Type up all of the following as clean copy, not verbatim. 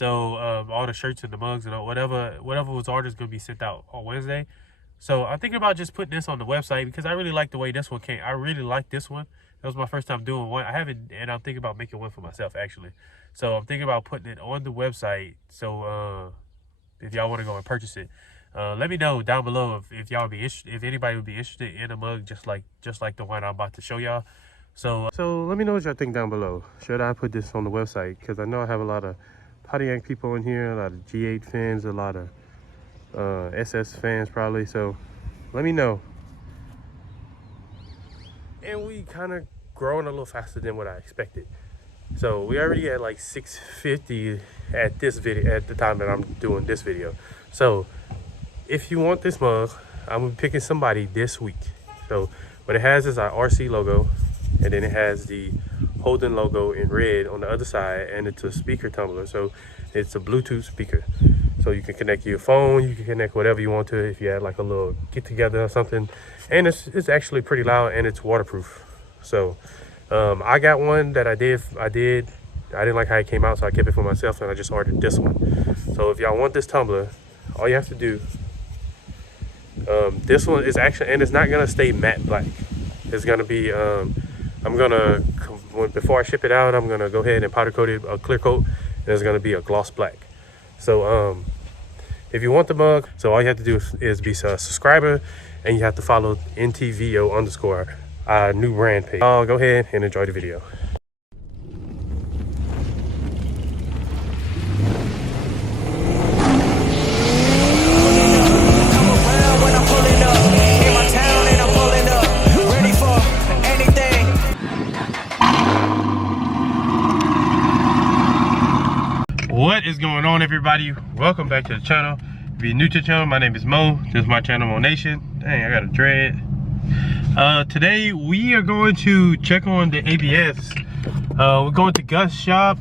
So all the shirts and the mugs and whatever was ordered is gonna be sent out on Wednesday. So I'm thinking about just putting this on the website because I really like the way this one came. I really like this one. That was my first time doing one. I haven't, and I'm thinking about making one for myself actually. So I'm thinking about putting it on the website. So if y'all want to go and purchase it, let me know down below if y'all be interested, if anybody would be interested in a mug just like the one I'm about to show y'all. So let me know what y'all think down below. Should I put this on the website? Because I know I have a lot of Pontiac people in here, a lot of G8 fans, a lot of SS fans probably. So let me know. And we kind of growing a little faster than what I expected. So we already at like 650 at this video at the time that I'm doing this video. So if you want this mug, I'm picking somebody this week. So what it has is our RC logo, and then it has the Holden logo in red on the other side, and it's a speaker tumbler. So it's a Bluetooth speaker. So you can connect your phone, you can connect whatever you want to if you had like a little get together or something. And it's actually pretty loud and it's waterproof. So I got one that I didn't like how it came out, so I kept it for myself and I just ordered this one. So if y'all want this tumbler, all you have to do, this one is actually, and it's not gonna stay matte black. It's gonna be, before I ship it out, I'm gonna go ahead and powder coat it, a clear coat, and it's gonna be a gloss black. So if you want the mug, so all you have to do is be a subscriber, and you have to follow NTVO_, our new brand page. Go ahead and enjoy the video. What is going on, everybody? Welcome back to the channel. If you're new to the channel, my name is Mo. This is my channel, Mo Nation. Dang, I got a dread. Today we are going to check on the ABS. We're going to Gus' shop,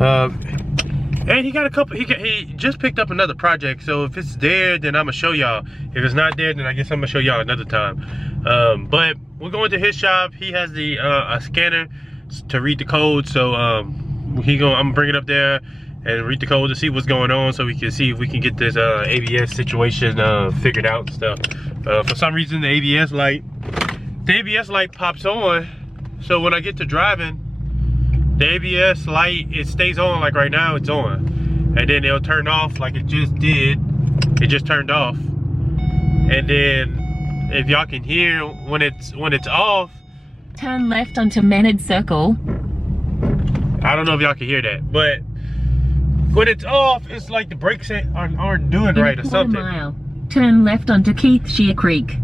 and he got a couple. He just picked up another project. So if it's there, then I'm gonna show y'all. If it's not there, then I guess I'm gonna show y'all another time. But we're going to his shop. He has the a scanner to read the code. So I'm gonna bring it up there and read the code to see what's going on, so we can see if we can get this ABS situation figured out and stuff. For some reason the ABS light pops on, so when I get to driving, the ABS light, it stays on. Like right now it's on, and then it'll turn off like it just did. It just turned off, and then if y'all can hear when it's off, turn left onto Manard Circle. I don't know if y'all can hear that, but when it's off, it's like the brakes aren't doing right or something. Mile, turn left onto Keithshire Creek.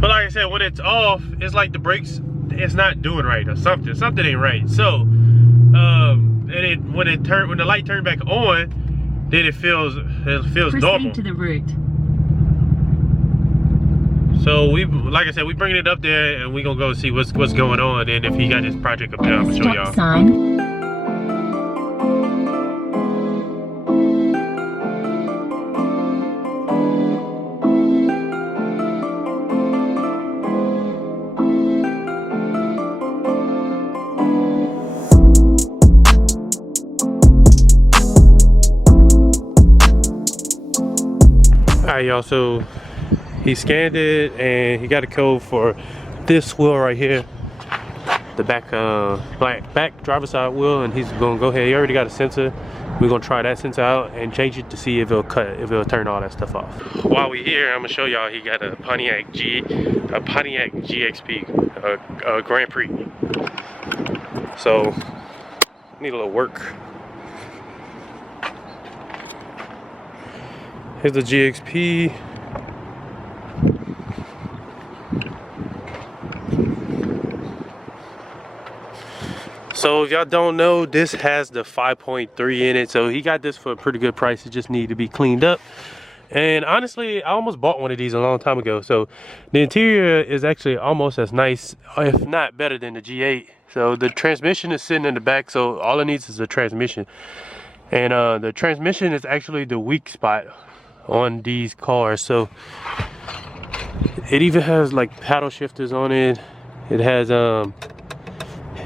But like I said, when it's off, it's like the brakes, it's not doing right or something. Something ain't right. So, when the light turned back on, then it feels Proceed normal. to the route. So like I said, we bringing it up there, and we gonna go see what's going on. And if he got his project up there, I'm gonna show y'all. Sign. Alright, y'all, so he scanned it and he got a code for this wheel right here, the back driver's side wheel, and he's gonna go ahead. He already got a sensor. We're gonna try that sensor out and change it to see if it'll turn all that stuff off. While we here, I'm gonna show y'all he got a Pontiac GXP Grand Prix. So need a little work. Here's the GXP. So if y'all don't know, this has the 5.3 in it. So he got this for a pretty good price. It just needed to be cleaned up. And honestly, I almost bought one of these a long time ago. So the interior is actually almost as nice, if not better, than the G8. So the transmission is sitting in the back. So all it needs is a transmission. And the transmission is actually the weak spot on these cars. So it even has like paddle shifters on it. It has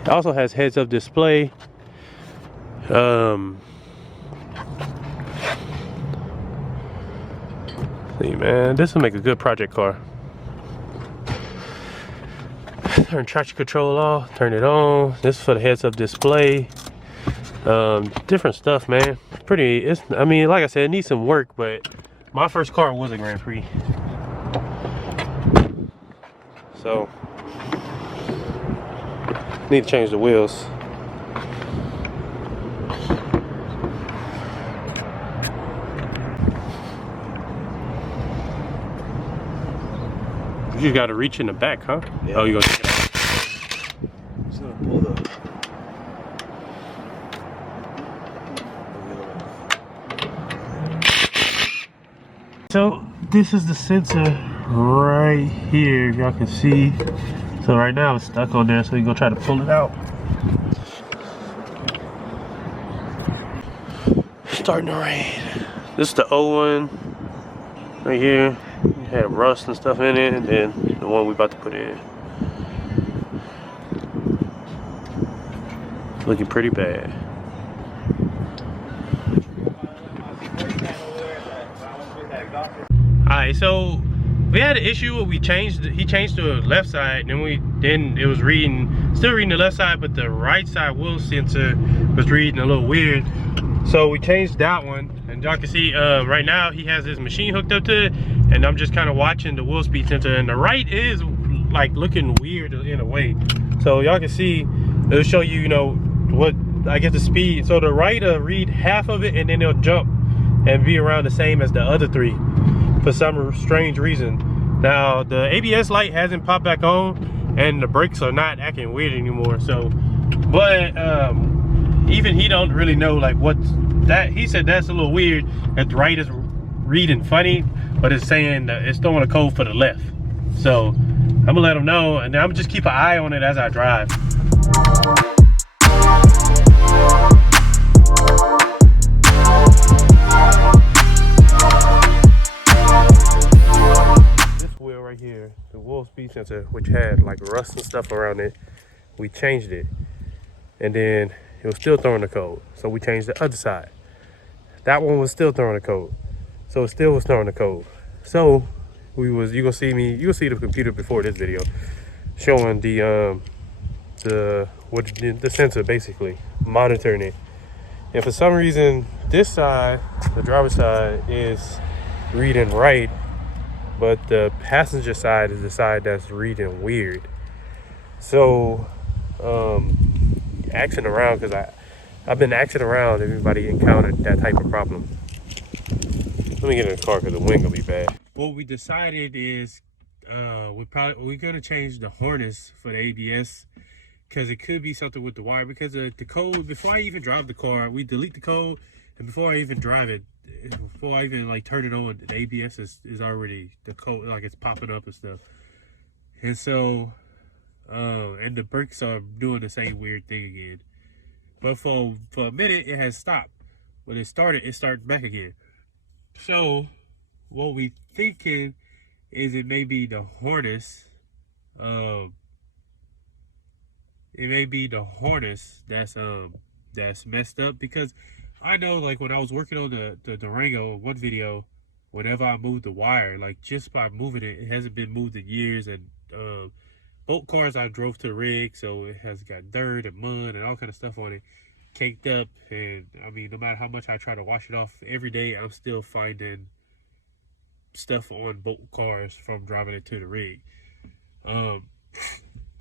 it also has heads-up display. See, man, this will make a good project car. Turn traction control off, turn it on. This is for the heads-up display. Different stuff, man. I mean, like I said, it needs some work, but my first car was a Grand Prix. So, need to change the wheels. You gotta reach in the back, huh? Yeah. Oh, you gonna take it out. Just gonna pull the. So this is the sensor right here, y'all can see. So right now it's stuck on there, so you go try to pull it out. Starting to rain. This is the old one right here. It had rust and stuff in it, and then the one we about to put in. Looking pretty bad. Alright, so we had an issue where he changed to the left side, and then it was still reading the left side, but the right side wheel sensor was reading a little weird. So we changed that one, and y'all can see right now he has his machine hooked up to it, and I'm just kind of watching the wheel speed sensor, and the right is like looking weird in a way. So y'all can see it'll show you, you know, what I get the speed. So the right will read half of it, and then it'll jump and be around the same as the other three for some strange reason. Now the ABS light hasn't popped back on, and the brakes are not acting weird anymore. So, but even he don't really know like what's that. He said that's a little weird that the right is reading funny, but it's saying that it's throwing a code for the left. So I'm gonna let him know, and I'm gonna just keep an eye on it as I drive. This wheel right here, the wheel speed sensor, which had like rust and stuff around it, we changed it, and then it was still throwing the code. So we changed the other side. That one was still throwing the code. So it still was throwing the code. So you'll see the computer before this video showing the sensor basically monitoring it. And for some reason, this side, the driver's side, is reading right, but the passenger side is the side that's reading weird. So axing around, because I've been axing around. Everybody encountered that type of problem. Let me get in the car because the wind gonna be bad. What we decided is we're gonna change the harness for the ABS, because it could be something with the wire, because the code, before I even drive the car, we delete the code, and before I even drive it, before I even like turn it on, the ABS is already, the code, like it's popping up and stuff. And so and the brakes are doing the same weird thing again. But for a minute it has stopped. When it started back again. So what we thinking is it may be the harness. It may be the harness that's messed up, because I know, like, when I was working on the Durango, one video, whenever I moved the wire, like just by moving it, it hasn't been moved in years, and both cars I drove to the rig, so it has got dirt and mud and all kind of stuff on it, caked up. And I mean, no matter how much I try to wash it off every day, I'm still finding stuff on both cars from driving it to the rig.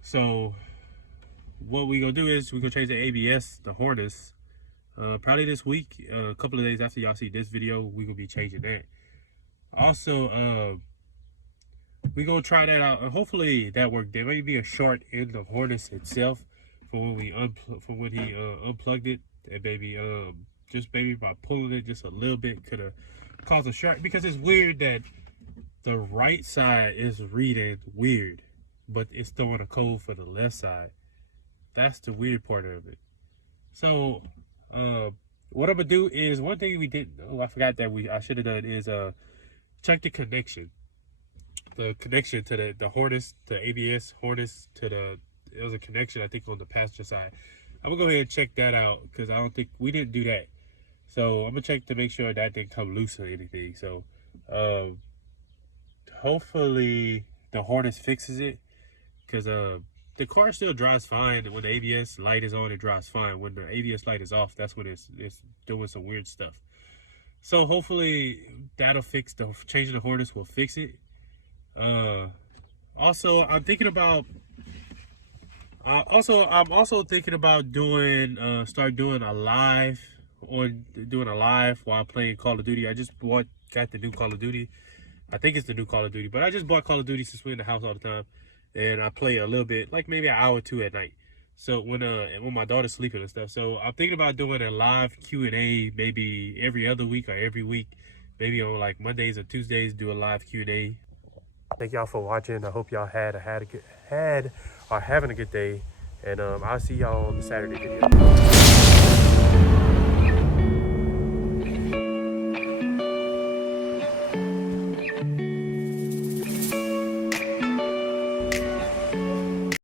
So what we gonna do is we're gonna change the ABS, the harness, probably this week. A couple of days after y'all see this video, we're gonna be changing that. Also, we're gonna try that out, and hopefully that worked. There may be a short in the harness itself from when he unplugged it, and maybe just maybe by pulling it just a little bit could have caused a short, because it's weird that the right side is reading weird, but it's throwing a code for the left side. That's the weird part of it. So what I'm gonna do is, one thing we did, I forgot that I should have done, is check the connection. The connection to the harness, the ABS harness to it was a connection, I think, on the passenger side. I'm gonna go ahead and check that out because I don't think we didn't do that. So I'm gonna check to make sure that didn't come loose or anything. So hopefully the harness fixes it, because the car still drives fine. When the ABS light is on, it drives fine. When the ABS light is off, that's when it's doing some weird stuff. So hopefully that'll fix the changing the harness will fix it. Also, I'm thinking about thinking about doing start doing a live while playing Call of Duty. I just got the new Call of Duty. I think it's the new Call of Duty, but I just bought Call of Duty since we're in the house all the time, and I play a little bit, like maybe an hour or two at night. So when my daughter's sleeping and stuff. So I'm thinking about doing a live Q&A maybe every other week or every week, maybe on like Mondays or Tuesdays, do a live Q&A. Thank y'all for watching. I hope y'all had or having a good day, and I'll see y'all on the Saturday video.